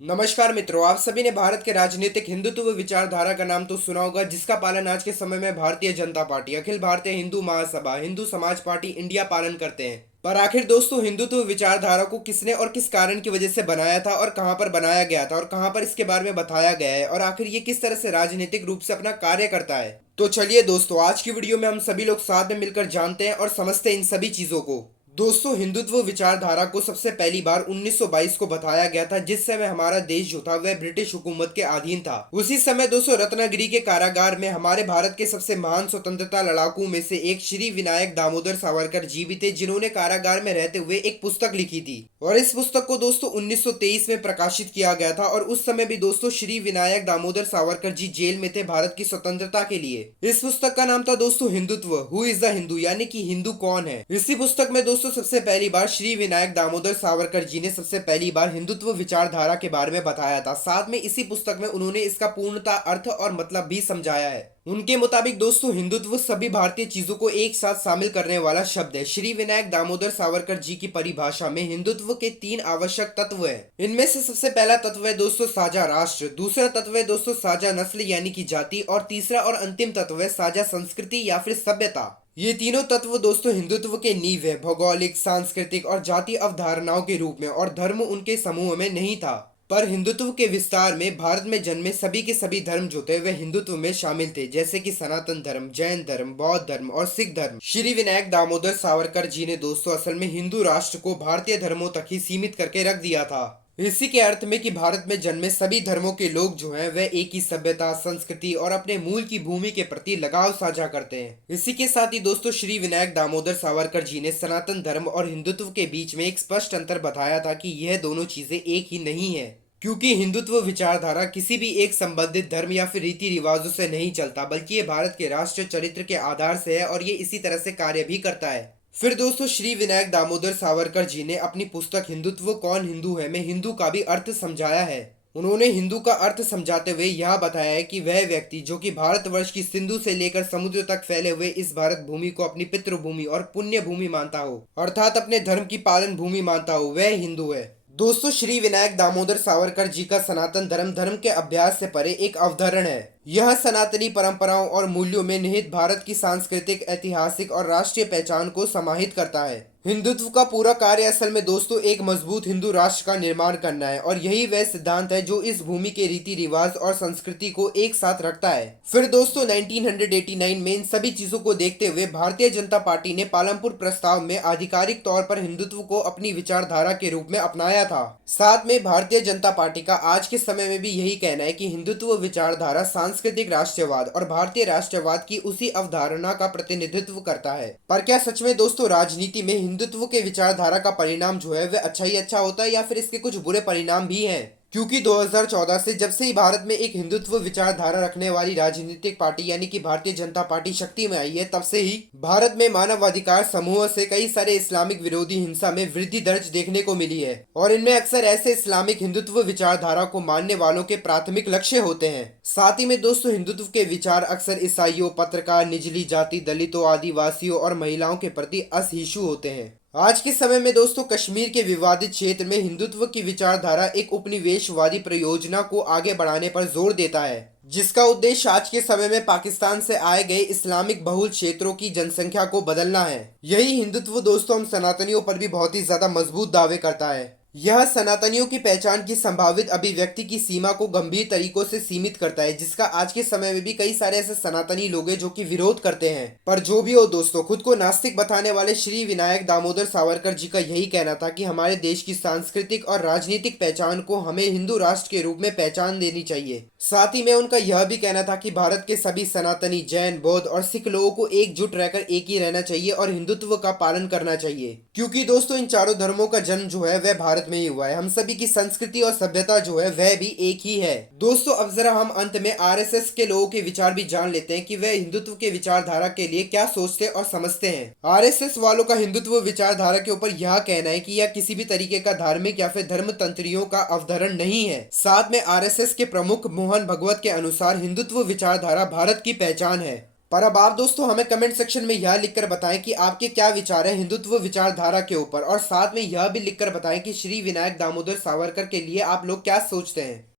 नमस्कार मित्रों, आप सभी ने भारत के राजनीतिक हिंदुत्व विचारधारा का नाम तो सुना होगा, जिसका पालन आज के समय में भारतीय जनता पार्टी, अखिल भारतीय हिंदू महासभा, हिंदू समाज पार्टी इंडिया पालन करते हैं। पर आखिर दोस्तों, हिंदुत्व विचारधारा को किसने और किस कारण की वजह से बनाया था और कहां पर बनाया गया था और कहां पर इसके बारे में बताया गया है और आखिर ये किस तरह से राजनीतिक रूप से अपना कार्य करता है। तो चलिए दोस्तों, आज की वीडियो में हम सभी लोग साथ में मिलकर जानते हैं और समझते हैं इन सभी चीजों को। दोस्तों, हिंदुत्व विचारधारा को सबसे पहली बार 1922 को बताया गया था, जिस समय हमारा देश जो था वह ब्रिटिश हुकूमत के अधीन था। उसी समय दोस्तों रत्नागिरी के कारागार में हमारे भारत के सबसे महान स्वतंत्रता लड़ाकू में से एक श्री विनायक दामोदर सावरकर जी भी थे, जिन्होंने कारागार में रहते हुए एक पुस्तक लिखी थी और इस पुस्तक को दोस्तों 1923 में प्रकाशित किया गया था। और उस समय भी दोस्तों श्री विनायक दामोदर सावरकर जी जेल में थे भारत की स्वतंत्रता के लिए। इस पुस्तक का नाम था दोस्तों Hindutva, who is the Hindu, यानी कि हिंदू कौन है। इसी पुस्तक में दोस्तों सबसे पहली बार श्री विनायक दामोदर सावरकर जी ने सबसे पहली बार हिंदुत्व विचारधारा के बारे में बताया था। साथ में इसी पुस्तक में उन्होंने इसका पूर्णता अर्थ और मतलब भी समझाया है। उनके मुताबिक दोस्तों हिंदुत्व सभी भारतीय चीजों को एक साथ शामिल करने वाला शब्द है। श्री विनायक दामोदर सावरकर जी की परिभाषा में हिंदुत्व के 3 आवश्यक तत्व हैं। इनमें से सबसे पहला तत्व है दोस्तों साझा राष्ट्र, दूसरा तत्व है दोस्तों साझा नस्ल यानी कि जाति, और तीसरा और अंतिम तत्व है साझा संस्कृति या फिर सभ्यता। ये तीनों तत्व दोस्तों हिंदुत्व के नींव है, भौगोलिक, सांस्कृतिक और जाति अवधारणाओं के रूप में, और धर्म उनके समूह में नहीं था। पर हिंदुत्व के विस्तार में भारत में जन्मे सभी के सभी धर्म जो थे वह हिंदुत्व में शामिल थे, जैसे कि सनातन धर्म, जैन धर्म, बौद्ध धर्म और सिख धर्म। श्री विनायक दामोदर सावरकर जी ने दोस्तों असल में हिंदू राष्ट्र को भारतीय धर्मों तक ही सीमित करके रख दिया था। इसी के अर्थ में कि भारत में जन्मे सभी धर्मों के लोग जो हैं वह एक ही सभ्यता, संस्कृति और अपने मूल की भूमि के प्रति लगाव साझा करते हैं। इसी के साथ ही दोस्तों श्री विनायक दामोदर सावरकर जी ने सनातन धर्म और हिंदुत्व के बीच में एक स्पष्ट अंतर बताया था कि यह दोनों चीजें एक ही नहीं है, क्योंकि हिंदुत्व विचारधारा किसी भी एक संबंधित धर्म या फिर रीति रिवाजों से नहीं चलता, बल्कि ये भारत के राष्ट्रीय चरित्र के आधार से है और ये इसी तरह से कार्य भी करता है। फिर दोस्तों श्री विनायक दामोदर सावरकर जी ने अपनी पुस्तक हिंदुत्व कौन हिंदू है में हिंदू का भी अर्थ समझाया है। उन्होंने हिंदू का अर्थ समझाते हुए यह बताया है कि वह व्यक्ति जो कि भारतवर्ष की सिंधु से लेकर समुद्र तक फैले हुए इस भारत भूमि को अपनी पितृभूमि और पुण्य भूमि मानता हो, अर्थात अपने धर्म की पालन भूमि मानता हो, वह हिंदू है। दोस्तों श्री विनायक दामोदर सावरकर जी का सनातन धर्म धर्म के अभ्यास से परे एक अवधारण है। यह सनातनी परंपराओं और मूल्यों में निहित भारत की सांस्कृतिक, ऐतिहासिक और राष्ट्रीय पहचान को समाहित करता है। हिंदुत्व का पूरा कार्य असल में दोस्तों एक मजबूत हिंदू राष्ट्र का निर्माण करना है, और यही वह सिद्धांत है जो इस भूमि के रीति रिवाज और संस्कृति को एक साथ रखता है। फिर दोस्तों 1989 में इन सभी चीजों को देखते हुए भारतीय जनता पार्टी ने पालमपुर प्रस्ताव में आधिकारिक तौर पर हिंदुत्व को अपनी विचारधारा के रूप में अपनाया था। साथ में भारतीय जनता पार्टी का आज के समय में भी यही कहना है कि हिंदुत्व विचारधारा सांस्कृतिक राष्ट्रवाद और भारतीय राष्ट्रवाद की उसी अवधारणा का प्रतिनिधित्व करता है। पर क्या सच में दोस्तों राजनीति में हिंदुत्व के विचारधारा का परिणाम जो है वह अच्छा ही अच्छा होता है, या फिर इसके कुछ बुरे परिणाम भी हैं? क्योंकि 2014 से जब से ही भारत में एक हिंदुत्व विचारधारा रखने वाली राजनीतिक पार्टी यानी कि भारतीय जनता पार्टी शक्ति में आई है, तब से ही भारत में मानवाधिकार समूह से कई सारे इस्लामिक विरोधी हिंसा में वृद्धि दर्ज देखने को मिली है, और इनमें अक्सर ऐसे इस्लामिक हिंदुत्व विचारधारा को मानने वालों के प्राथमिक लक्ष्य होते हैं। साथ ही में दोस्तों हिंदुत्व के विचार अक्सर ईसाइयों, पत्रकार, निचली जाति, दलितों, आदिवासियों और महिलाओं के प्रति असहिष्णु होते हैं। आज के समय में दोस्तों कश्मीर के विवादित क्षेत्र में हिंदुत्व की विचारधारा एक उपनिवेशवादी परियोजना को आगे बढ़ाने पर जोर देता है, जिसका उद्देश्य आज के समय में पाकिस्तान से आए गए इस्लामिक बहुल क्षेत्रों की जनसंख्या को बदलना है। यही हिंदुत्व दोस्तों हम सनातनियों पर भी बहुत ही ज्यादा मजबूत दावे करता है। यह सनातनियों की पहचान की संभावित अभिव्यक्ति की सीमा को गंभीर तरीकों से सीमित करता है, जिसका आज के समय में भी कई सारे ऐसे सनातनी लोग हैं जो कि विरोध करते हैं। पर जो भी हो दोस्तों, खुद को नास्तिक बताने वाले श्री विनायक दामोदर सावरकर जी का यही कहना था कि हमारे देश की सांस्कृतिक और राजनीतिक पहचान को हमें हिंदू राष्ट्र के रूप में पहचान देनी चाहिए। साथ ही में उनका यह भी कहना था कि भारत के सभी सनातनी, जैन, बौद्ध और सिख लोगों को एकजुट रहकर एक ही रहना चाहिए और हिंदुत्व का पालन करना चाहिए, क्योंकि दोस्तों इन चारों धर्मों का जन्म जो है वह भारत में ही हुआ है। हम सभी की संस्कृति और सभ्यता जो है वह भी एक ही है। दोस्तों अब जरा हम अंत में आरएसएस के लोगों के विचार भी जान लेते हैं कि वह हिंदुत्व के विचारधारा के लिए क्या सोचते और समझते हैं। आरएसएस वालों का हिंदुत्व विचारधारा के ऊपर यह कहना है कि यह किसी भी तरीके का धार्मिक या फिर धर्म तंत्रियों का अवधारण नहीं है। साथ में आरएसएस के प्रमुख मोहन भगवत के अनुसार हिंदुत्व विचारधारा भारत की पहचान है। पर अब आप दोस्तों हमें कमेंट सेक्शन में यह लिखकर बताएं कि आपके क्या विचार है हिंदुत्व विचारधारा के ऊपर, और साथ में यह भी लिखकर बताएं कि श्री विनायक दामोदर सावरकर के लिए आप लोग क्या सोचते हैं।